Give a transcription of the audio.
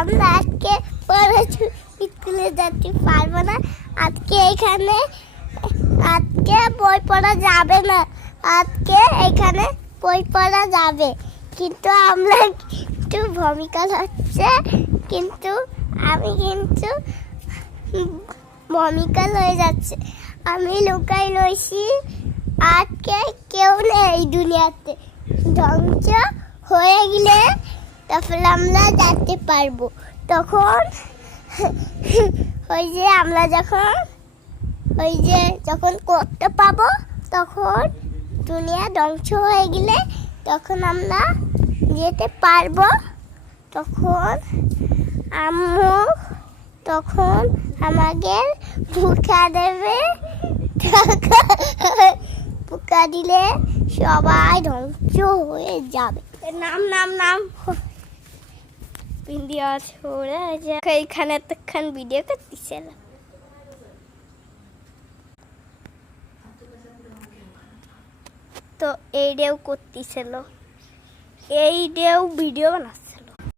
আমরা আজকে পরে স্কুলে যেতে পারবো না। আজকে এখানে আজকে বই পড়া যাবে না। আজকে এখানে বই পড়া যাবে, কিন্তু আমরা একটু ভূমিকা হচ্ছে, কিন্তু আমি কিন্তু ভূমিকা হয়ে যাচ্ছে। আমি লুকাই রয়েছি, আজকে কেউ নেই দুনিয়াতে। ধ্বংস হয়ে গেলে তারপরে আমরা যেতে পারবো। তখন ওই যে আমরা যখন করতে পাবো, তখন দুনিয়া ধ্বংস হয়ে গেলে তখন আমরা যেতে পারবো। তখন আম্মু আমাদের ভুকা দেবে। ভুকা দিলে সবাই ধ্বংস হয়ে যাবে। নাম ভিডিও ছড়ে এইখানে তখন ভিডিও করতেছিল। তো এইটাও করতেছিল, এইটাও ভিডিও বানাচ্ছে।